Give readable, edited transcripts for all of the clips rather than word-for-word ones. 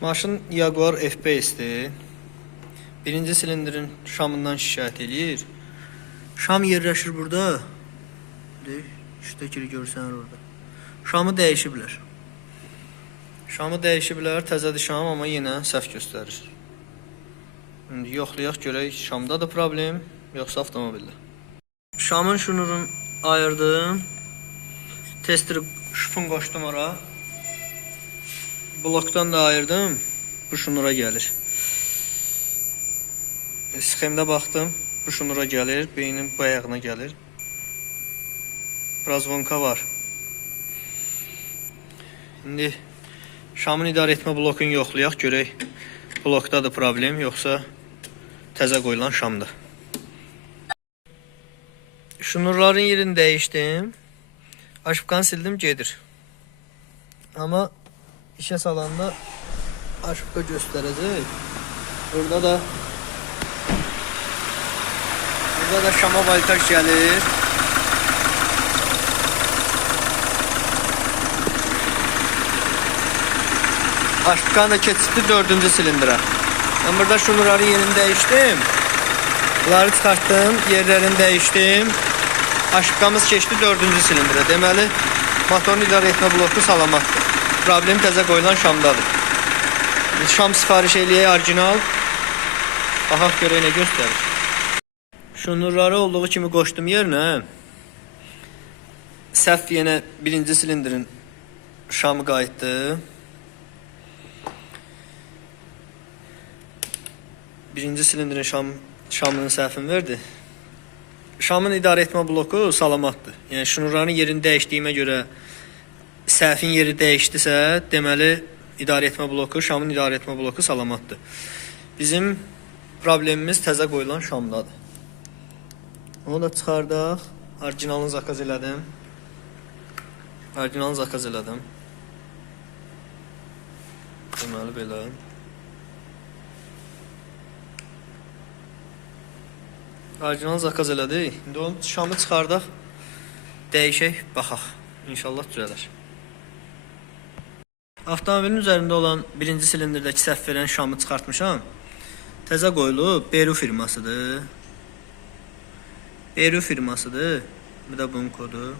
Maşın Jaguar F-Pace'dir. Birinci silindrin şamından şikayət eləyir. Şam yerləşir burada. İşdəkini görsən orada. Şamı dəyişiblər. Şamı dəyişiblər, təzədir şam, amma yenə səhv göstərir. İndi yoxlayaq görək, şamda da problem, yoxsa avtomobildə. Şamın şnurunu ayırdım. Tester şpun qoşdum ora. Blokdan da ayırdım. Bu şnura gəlir. Sxemdə baxdım. Bu şnura gəlir. Beynin bu ayağına gəlir. Biraz vonka var. İndi şamın idarə etmə blokunu yoxlayaq. Görək blokda da problem, yoxsa təzə qoyulan şamda. Şnurların yerini dəyişdim. Aşıbqanı sildim, gedir. Amma işe salanda aşıbqa göstərəcək. Burada da şama voltaj gəlir. Aşıbqanı da keçibdi 4-cü silindirə. Ben burada şunları yerini dəyişdim. Bunları çıxartdım, yerlərini dəyişdim. Aşıbqamız keçdi 4-cü silindirə. Deməli, motorun idarə etmə bloku salamatdır. Problem təzə qoyulan şamdadır. Biz şam sifariş eləyək orijinal. Baxaq görək nə göstərir. Şunurları olduğu kimi qoşdum yerinə. Səhv yenə birinci silindirin şamı qayıtdı. Birinci silindirin şamının səhvini verdi. Şamın idarə etmə bloku salamatdır. Yəni şunurların yerini dəyişdiyimə görə səhvin yeri dəyişdisə, deməli idarə etmə bloku, şamın idarə etmə bloku salamatdır. Bizim problemimiz təzə qoyulan şamdadır. Onu da çıxardaq. Orijinalını zakaz elədim. Orijinalını zakaz elədim. Deməli belə. Orijinal zakaz elədik. İndi onu şamı çıxardaq. Dəyişək, baxaq. İnşallah düzələr. Avtomobilin üzərində olan birinci silindirdəki səhv verən şamı çıxartmışam. Təzə qoyulub, Beru firmasıdır. Beru firmasıdır. Bu da bunun kodu.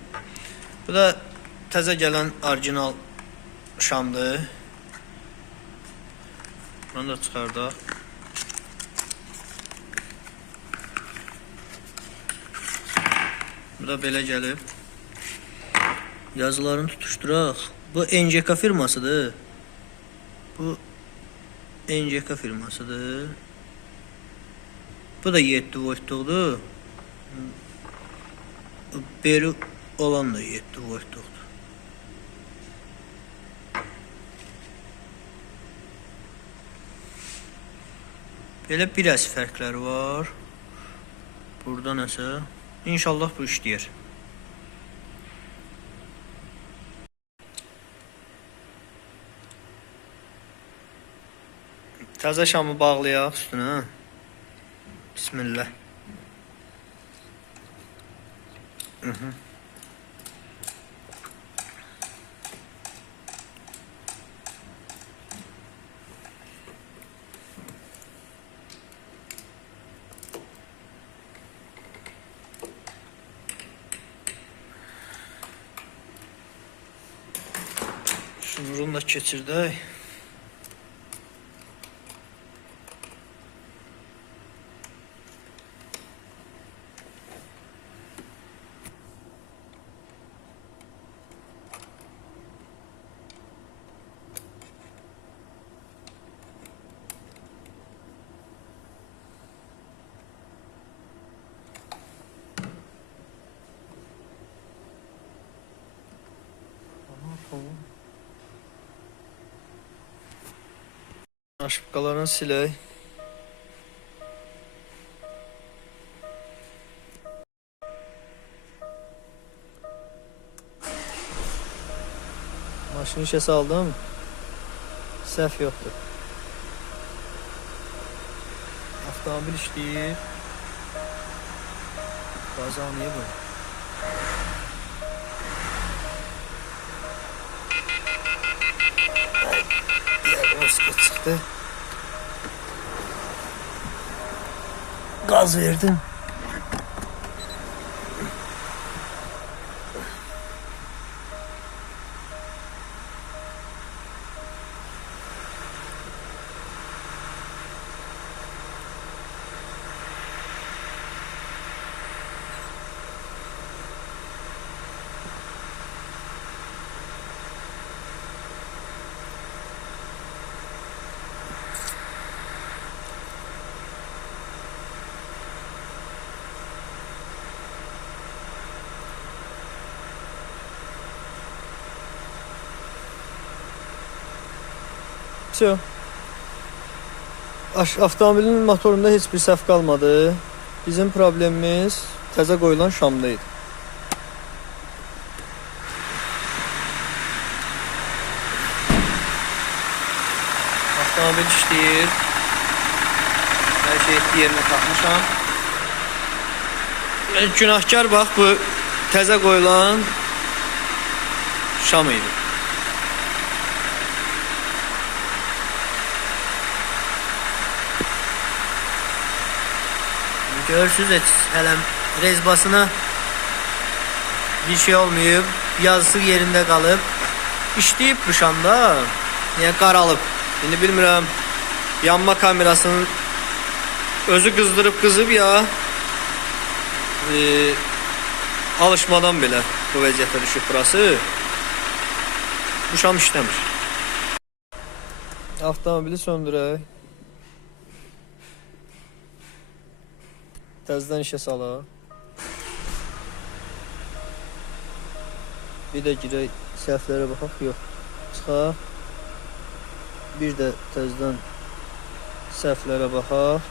Bu da təzə gələn orijinal şamdır. Bunu da çıxardaq. Bu da belə gəlib. Yazılarını tutuşturaq. Bu NJK firmasıdır. Bu NJK firmasıdır. Bu da 7 voltluqdur. Beru olan da 7 voltluqdur. Belə biraz fərqləri var. Burada nəsə. İnşallah bu işləyir. Təzə şamı bağlayaq üstünə. Bismillah. Şunurunu da keçirdək. Aşıbqalarını silək. Maşını işə saldım. Səhv yoxdur. Avtomobil işləyir. Qazanı niyə bu? Çıxdı. Gaz verdim. Все. Avtomobilin motorunda heç bir səhv qalmadı. Bizim problemimiz təzə qoyulan şamda idi. Avtomobil işləyir. Hər şey etdi yerinə taxmışam. Günahkar bax, bu təzə qoyulan şam idi. Görürsünüz, heç hələm rezbasına bir şey olmayıb, yazısı yerində qalıb. İşləyib bu şamda, yəni qaralıb. İndi bilmirəm, yanma kamerasının özü qızdırıb qızıb ya, alışmadan belə bu vəziyyətə düşüb burası. Bu şam işləmir. Avtomobili söndürək. Təzədən işə salaq. Bir də girək, səhvlərə baxaq, yox. Çıxaq. Bir də təzədən səhvlərə baxaq.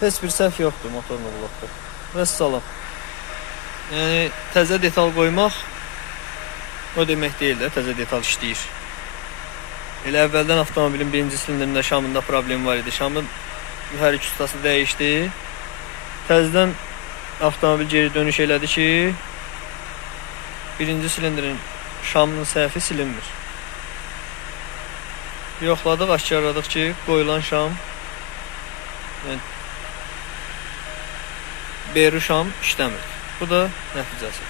Heç bir səhv yoxdur motorla blokda. Vəssalam. Yəni, təzə detal qoymaq o demək deyil də, təzə detal işləyir. Elə əvvəldən avtomobilin birinci silindrində şamında problem var idi. Şamın mühərrik ustası dəyişdi. Təzədən avtomobil geri dönüş elədi ki, birinci silindrin şamının səhvi silinmir. Yoxladıq, aşkarladıq ki, qoyulan şam, yəni, Beru şam işləmir. Bu da nəticəsi.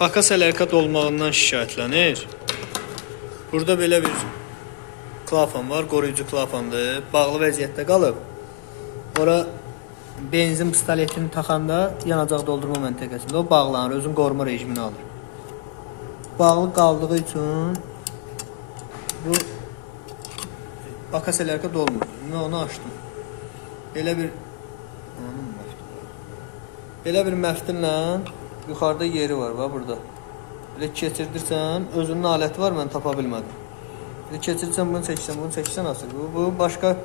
Baka sələkat olmağından şikayətlənir. Burada belə bir klafan var, qoruyucu klafandır. Bağlı vəziyyətdə qalıb. Ora benzin pistoletini taxanda yanacaq doldurma məntəqəsində o bağlanır, özün qoruma rejimini alır. Bağlı qaldığı üçün bu baka sələkat olmur. Mən onu açdım. Belə bir məftillə yuxarıda yeri var, burada. Belə keçirdirsən, özünün aləti var, mən tapa bilmədim. Keçirsən, bunu çəksən asır. Bu başqa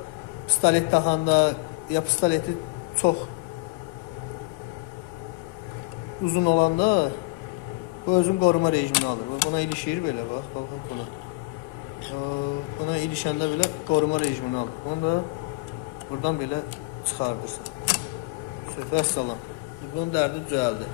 pistolet taxanda ya pistoleti çox uzun olanda bu özün qoruma rejimini alır. Buna ilişir belə, baxın buna. Buna ilişəndə belə qoruma rejimini alır. Onu da buradan belə çıxardırsan. Vəssalam. Bunun dərdi düzəldi.